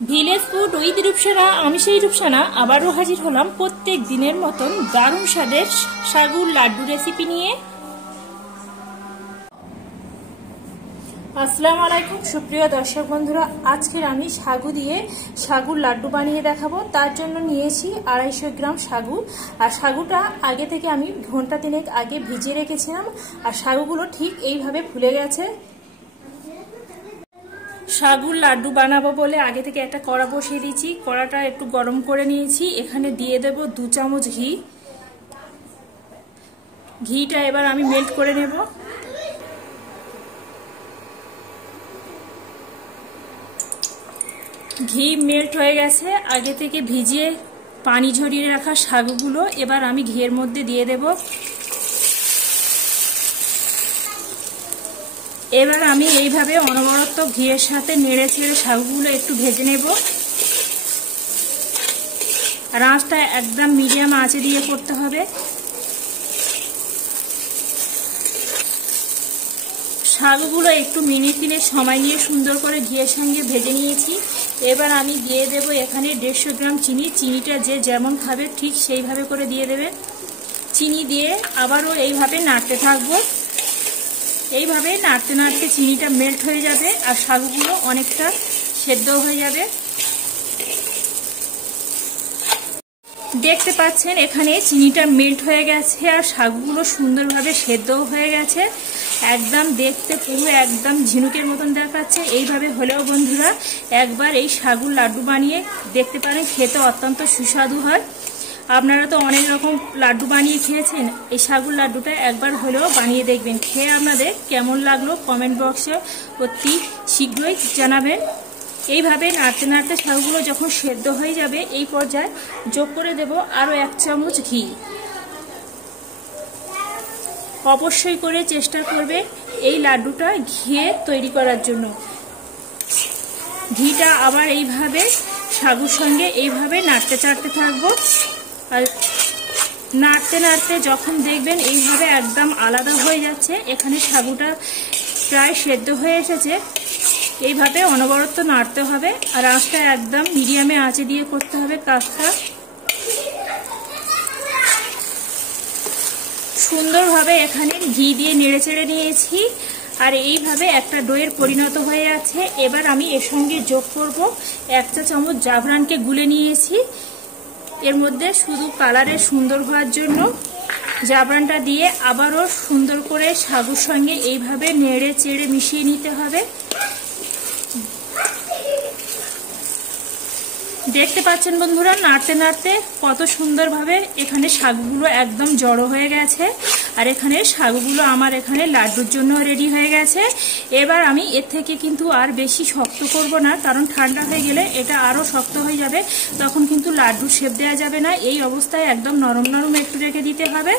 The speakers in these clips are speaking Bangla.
ভিলেজ ফুড উইথ রূপসানা, আমি সেই রূপসানা আবারও হাজির হলাম প্রত্যেক দিনের মতন দারুণ স্বাদের সাগুর লাড্ডু রেসিপি নিয়ে। আসসালামু আলাইকুম সুপ্রিয় দর্শক বন্ধুরা, আজকের আমি সাগু দিয়ে সাগুর লাড্ডু বানিয়ে দেখাবো। তার জন্য নিয়েছি 250 গ্রাম সাগু। আর সাগুটা আগে থেকে আমি ঘন্টা 3 আগে ভিজিয়ে রেখেছিলাম, আর সাগুগুলো ঠিক এইভাবে ফুলে গেছে। সাগুর লাড্ডু বানাবো বলে আগে থেকে একটা কড়া বসিয়ে দিয়েছি। কড়াটা একটু গরম করে নিয়েছি। এখানে দিয়ে দেব 2 চামচ ঘি। ঘিটা এবার আমি মেল্ট করে নেব। ঘি মেল্ট হয়ে গেছে। আগে থেকে ভিজিয়ে পানি ঝরিয়ে রাখা সাগুগুলো এবার আমি ঘিয়ের মধ্যে দিয়ে দেব। এবার আমি এইভাবে অনবরত ঘিয়ের সাথে নেড়ে ছেড়ে সাগুগুলো একটু ভেজে নেব। আর আঁচটা একদম মিডিয়াম আঁচে দিয়ে করতে হবে। সাগুগুলো একটু মিনিট 3 সময় নিয়ে সুন্দর করে ঘিয়ের সঙ্গে ভেজে নিয়েছি। এবার আমি দিয়ে দেব এখানে 150 গ্রাম চিনি। চিনিটা যে যেমন খাবে ঠিক সেইভাবে করে দিয়ে দেবে। চিনি দিয়ে আবারও এইভাবে নাড়তে থাকবো। এইভাবে নাড়তে নাড়তে চিনিটা মেল্ট হয়ে যাবে আর সাগুগুলো অনেকটা সেদ্ধ হয়ে যাবে। দেখতে পাচ্ছেন এখানে চিনিটা মেল্ট হয়ে গেছে আর সাগুগুলো সুন্দরভাবে সেদ্ধ হয়ে গেছে। একদম দেখতে পুরো একদম ঝিনুকের মতন দেখাচ্ছে। এইভাবে হলেও বন্ধুরা একবার এই সাগুর লাড্ডু বানিয়ে দেখতে পারেন, খেতে অত্যন্ত সুস্বাদু হয়। আপনারা তো অনেক রকম লাড্ডু বানিয়ে খেয়েছেন, এই সাগুর লাড্ডুটা একবার হলেও বানিয়ে দেখবেন। খেয়ে আপনাদের কেমন লাগলো কমেন্ট বক্সে অতি শীঘ্রই জানাবেন। এইভাবে নাড়তে নাড়তে সাগুগুলো যখন সেদ্ধ হয়ে যাবে এই পর্যায়ে যোগ করে দেব আরও 1 চামচ ঘি। অবশ্যই করে চেষ্টা করবে এই লাড্ডুটা ঘিয়ে তৈরি করার জন্য। ঘিটা আবার এইভাবে সাগুর সঙ্গে এইভাবে নাড়তে চাড়তে থাকবো। আর নাড়তে নাড়তে যখন দেখবেন এইভাবে একদম আলাদা হয়ে যাচ্ছে, এখানে সাগুটা প্রায় সেদ্ধ হয়ে এসেছে। এইভাবে অনবরত নাড়তে হবে আর আঁচটা একদম মিডিয়ামে আঁচে দিয়ে করতে হবে কাজটা। সুন্দরভাবে এখানে ঘি দিয়ে নেড়ে চেড়ে নিয়েছি আর এইভাবে একটা ডোয়ের পরিণত হয়ে আছে। এবার আমি এর সঙ্গে যোগ করব 1 চা চামচ জাফরানকে গুলে নিয়েছি। এর মধ্যে শুধু কালারের সুন্দর হওয়ার জন্য জাফরানটা দিয়ে আবারও সুন্দর করে সাগুর সঙ্গে এইভাবে নেড়ে চেড়ে মিশিয়ে নিতে হবে। দেখতে পাচ্ছেন বন্ধুরা নাড়তে নাড়তে কত সুন্দরভাবে এখানে সাগুগুলো একদম জড়ো হয়ে গেছে। আর এখানে সাগুগুলো আমার এখানে লাড্ডুর জন্য রেডি হয়ে গেছে। এবার আমি এর থেকে কিন্তু আর বেশি শক্ত করব না, কারণ ঠান্ডা হয়ে গেলে এটা আরও শক্ত হয়ে যাবে, তখন কিন্তু লাড্ডুর শেপ দেওয়া যাবে না। এই অবস্থায় একদম নরম নরম একটু রেখে দিতে হবে।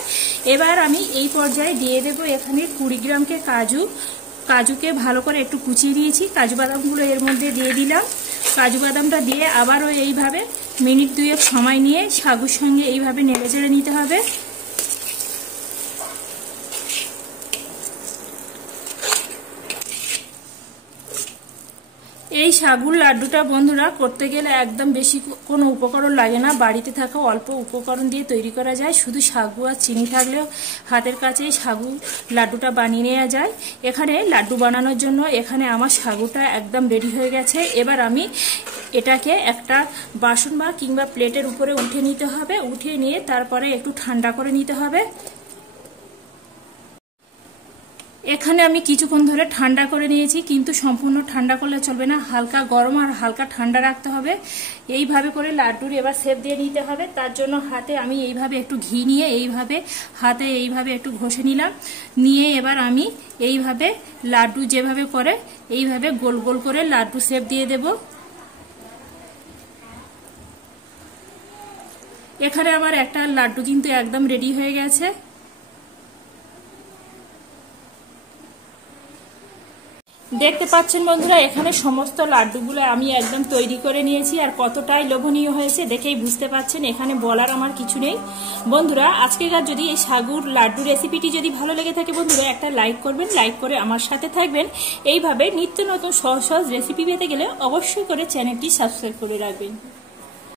এবার আমি এই পর্যায়ে দিয়ে দেবো এখানে 20 গ্রামকে কাজুকে ভালো করে একটু কুচিয়ে নিয়েছি। কাজু বাদামগুলো এর মধ্যে দিয়ে দিলাম। কাজু বাদামটা দিয়ে আবারও এইভাবে মিনিট 2 সময় নিয়ে সাগুর সঙ্গে এইভাবে নেড়ে চেড়ে নিতে হবে। এই সাগুর লাড্ডুটা বন্ধুরা করতে গেলে একদম বেশি কোনো উপকরণ লাগে না, বাড়িতে থাকা অল্প উপকরণ দিয়ে তৈরি করা যায়। শুধু সাগু আর চিনি থাকলেও হাতের কাছেই সাগু লাড্ডুটা বানিয়ে নেওয়া যায়। এখানে লাড্ডু বানানোর জন্য এখানে আমার সাগুটা একদম রেডি হয়ে গেছে। এবার আমি এটাকে একটা বাসন বা কিংবা প্লেটের উপরে উঠে নিতে হবে। উঠিয়ে নিয়ে তারপরে একটু ঠান্ডা করে নিতে হবে। এখানে আমি কিছুক্ষণ ধরে ঠান্ডা করে নিয়েছি, কিন্তু সম্পূর্ণ ঠান্ডা করলে চলবে না, হালকা গরম আর হালকা ঠান্ডা রাখতে হবে। এইভাবে করে লাড্ডুর এবার শেপ দিয়ে নিতে হবে। তার জন্য হাতে আমি এইভাবে একটু ঘি নিয়ে এইভাবে হাতে এইভাবে একটু ঘষে নিলাম। নিয়ে এবার আমি এইভাবে লাড্ডু যেভাবে করে এইভাবে গোল গোল করে লাড্ডু শেপ দিয়ে দেব। এখানে আমার একটা লাড্ডু কিন্তু একদম রেডি হয়ে গেছে। দেখতে পাচ্ছেন বন্ধুরা, এখানে সমস্ত লাড্ডুগুলো আমি একদম তৈরি করে নিয়েছি, আর কতটাই লোভনীয় হয়েছে দেখেই বুঝতে পাচ্ছেন, এখানে বলার আমার কিছু নেই। বন্ধুরা আজকের যদি এই সাগুর লাড্ডু রেসিপিটি যদি ভালো লেগে থাকে বন্ধুরা, একটা লাইক করবেন, লাইক করে আমার সাথে থাকবেন। এইভাবে নিত্য নতুন সহজ সহজ রেসিপি পেতে গেলে অবশ্যই করে চ্যানেলটি সাবস্ক্রাইব করে রাখবেন।